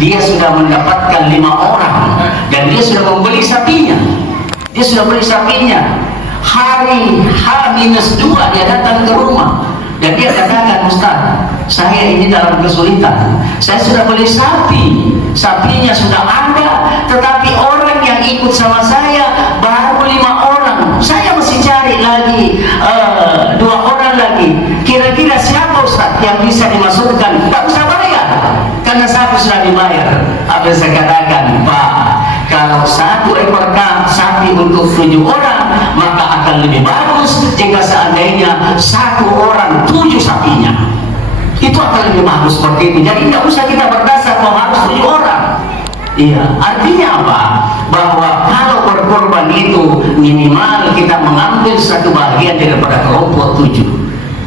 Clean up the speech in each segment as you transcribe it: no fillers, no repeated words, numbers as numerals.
dia sudah mendapatkan 5 orang dan dia sudah membeli sapinya. Dia sudah beli sapinya. Hari H-2 dia datang ke rumah dan dia katakan, Ustaz, saya ini dalam kesulitan. Saya sudah beli sapi, sapinya sudah ada, tetapi orang yang ikut sama saya baru 5 orang. Saya mesti cari lagi 2 orang lagi. Kira-kira siapa Ustaz yang bisa dimasukkan? Tak usah bayar, karena sapi sudah dibayar. Apa yang saya katakan, Pak, kalau 1 ekor sapi untuk 7 orang, maka akan lebih bagus jika seandainya 1 orang 7 sapinya. Itu akan lebih bagus seperti itu. Jadi tidak usah kita berdasar bahwa harus 7 orang. Iya, artinya apa? Bahwa kalau berkorban itu minimal kita mengambil satu bagian daripada kelompok 7.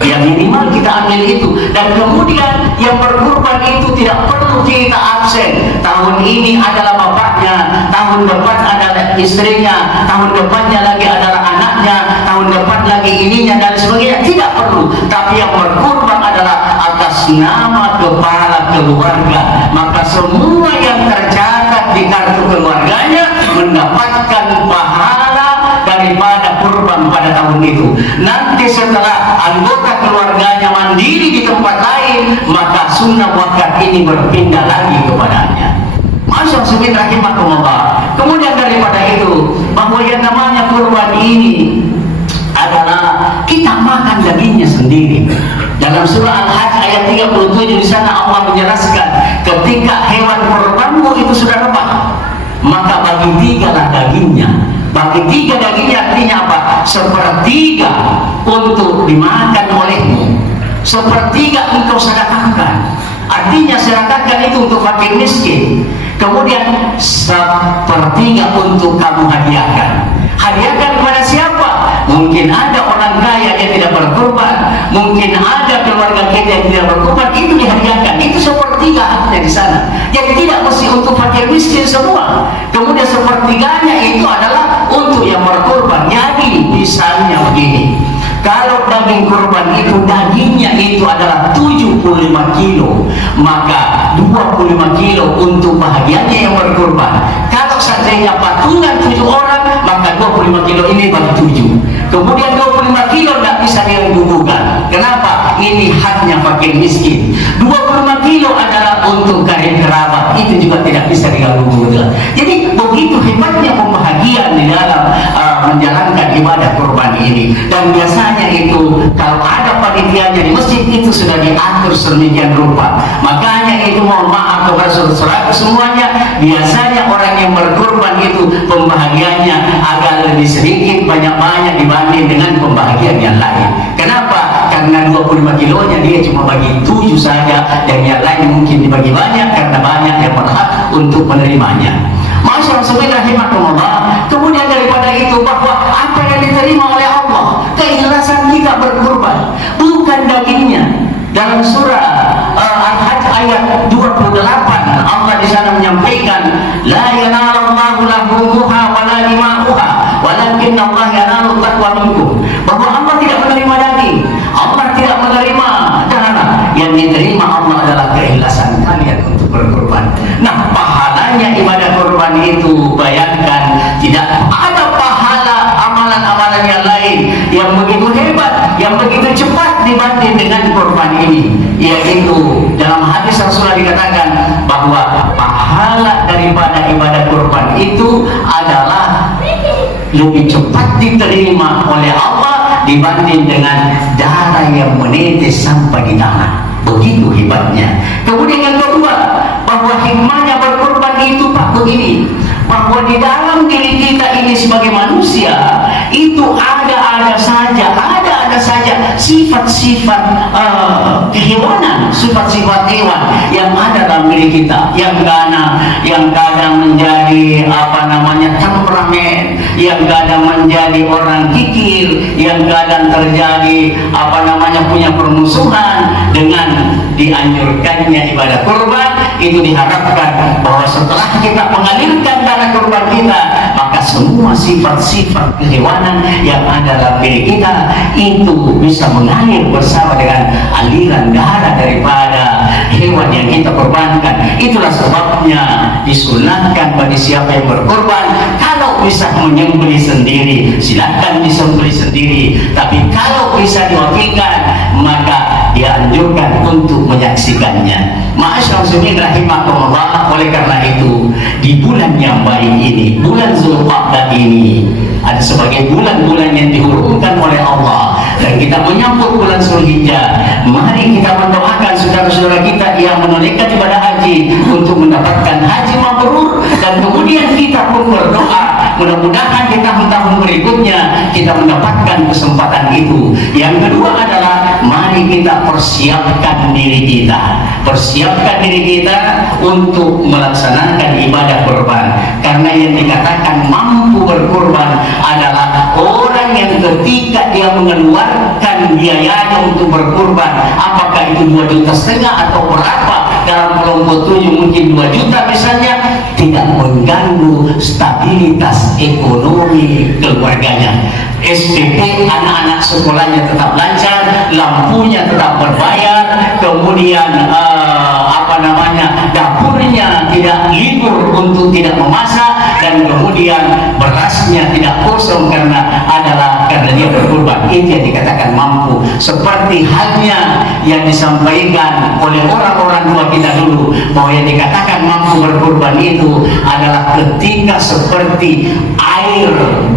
Yang minimal kita ambil itu, dan kemudian yang berkorban itu tidak perlu kita absen. Tahun ini adalah bapaknya, tahun depan adalah istrinya, tahun depannya lagi adalah anaknya, tahun depan lagi ininya dan sebagainya. Tidak perlu. Tapi yang berkorban adalah atas nama kepala keluarga. Maka semua yang tercatat di kartu keluarganya mendapatkan pahala daripada kurban pada tahun itu. Nanti setelah anggota keluarganya mandiri di tempat lain, maka sunnah wakaf ini berpindah lagi kepadanya. Masya Allah, rahimahumullah. Kemudian daripada itu, bahwa yang namanya kurban ini adalah kita makan dagingnya sendiri. Dalam surah Al-Hajj ayat 37 di sana Allah menjelaskan, ketika hewan kurbanmu itu sudah rebah, maka bagi 3 lah dagingnya. Bagi 3 dagingnya artinya apa? 1/3 untuk dimakan olehmu, 1/3 engkau sedekahkan. Artinya sedekahkan itu untuk fakir miskin. Kemudian 1/3 untuk kamu hadiahkan. Hadiahkan kepada siapa? Mungkin ada orang kaya yang tidak berkorban, mungkin ada keluarga kita yang tidak berkorban, itu dihadiahkan. Itu 1/3 haknya di sana. Jadi tidak mesti untuk fakir miskin semua. Kemudian 1/3-nya itu adalah untuk yang berkorban. Jadi misalnya begini, kalau daging kurban itu dagingnya itu adalah 75 kilo, maka 25 kilo untuk bahagiannya yang berkorban. Kalau seandainya patungan 7 orang, maka 25 kilo ini bagi 7. Kemudian 25 kilo tidak bisa digugurkan. Kenapa? Ini haknya fakir miskin. 25 kilo adalah untuk karib kerabat, itu juga tidak bisa digugurkan. Jadi begitu hebatnya pembahagian di dalam menjalankan ibadah kurban ini. Dan biasanya itu kalau ada panitianya di masjid itu sudah diatur sedemikian rupa. Makanya itu mohon maaf kepada saudara semuanya, biasanya orang yang berkurban itu pembahagiannya agak lebih sedikit banyak-banyak dibanding dengan pembahagian yang lain. Kenapa? Karena 25 kilonya dia cuma bagi 7 saja, dan yang lain mungkin dibagi banyak karena banyak yang berhak untuk menerimanya. Masya Allah, rahimahumullah. Kemudian daripada itu, bahwa apa yang diterima oleh Allah, keikhlasan kita berkurban, bukan dagingnya. Dalam surah Al-Hajj ayat 28 Allah di sana menyampaikan, la yanalallahu lahumuha wa la dima'uha walakin Allah yanalu taqwa minkum. Bahwa Allah tidak menerima daging, Allah tidak menerima darah. Yang diterima Allah adalah keikhlasan kalian untuk berkurban. Nah, pahalanya ibadah kurban itu, bayangkan, tidak ada pahala amalan-amalan yang lain yang begitu hebat, yang begitu cepat dibanding dengan kurban ini. Yaitu dalam hadis Rasulullah dikatakan bahwa pahala daripada ibadah kurban itu adalah lebih cepat diterima oleh Allah dibanding dengan darah yang menetes sampai di tanah. Begitu hebatnya. Kemudian yang kedua, bahwa hikmahnya berkorban itu Pak begini, bahwa di dalam diri kita ini sebagai manusia itu ada saja sifat-sifat kehewanan, sifat-sifat hewan yang ada dalam diri kita, yang kadang menjadi temperamen, yang kadang menjadi orang kikir, yang kadang terjadi punya permusuhan. Dengan dianjurkannya ibadah kurban itu diharapkan bahwa setelah kita mengalirkan darah kurban kita, maka semua sifat-sifat kehewanan yang ada dalam diri kita itu bisa mengalir bersama dengan aliran darah daripada hewan yang kita korbankan. Itulah sebabnya disunatkan bagi siapa yang berkorban, kalau bisa menyembelih sendiri silakan disembelih sendiri, tapi kalau bisa diwakilkan maka dianjurkan untuk menyaksikannya. Ma'asyiral muslimin rahimakumullah, oleh karena itu di bulan yang baik ini, bulan Zulqa'dah ini, ada sebagai bulan-bulan yang dihurumkan oleh Allah, dan kita menyambut bulan Zulhijjah. Mari kita mendoakan saudara-saudara kita yang menunaikan ibadah haji untuk mendapatkan haji mabrur, dan kemudian kita pun berdoa mudah-mudahan di tahun-tahun berikutnya kita mendapatkan kesempatan itu. Yang kedua adalah mari kita persiapkan diri kita untuk melaksanakan ibadah kurban, karena yang dikatakan mampu berkurban adalah orang yang ketika dia mengeluarkan biayanya untuk berkurban, apakah itu 2,5 juta atau berapa, dalam kelompok 7 mungkin 2 juta misalnya, tidak mengganggu stabilitas ekonomi keluarganya. SPP anak-anak sekolahnya tetap lancar, lampunya tetap berbayar, kemudian dapurnya tidak libur untuk tidak memasak, dan kemudian berasnya tidak kosong karena dia berkurban. Itu yang dikatakan mampu, seperti halnya yang disampaikan oleh orang-orang tua kita dulu, bahwa yang dikatakan mampu berkurban itu adalah ketika seperti air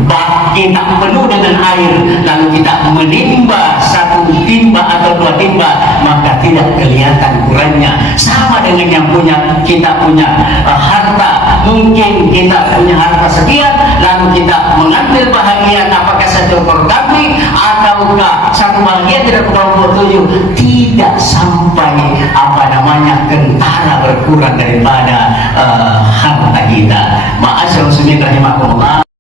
bak kita penuh dengan air, lalu kita menimba 1 timba atau 2 timba, maka tidak kelihatan kurangnya. Sama dengan yang kita punya harta, mungkin kita punya harta sekian, lalu kita mengambil bahagian apakah 1 ekor kambing ataukah 1 bagian dari kelompok 7, tidak sampai kentara berkurang daripada harta kita. Ma'asyiral muslimin rahimakumullah.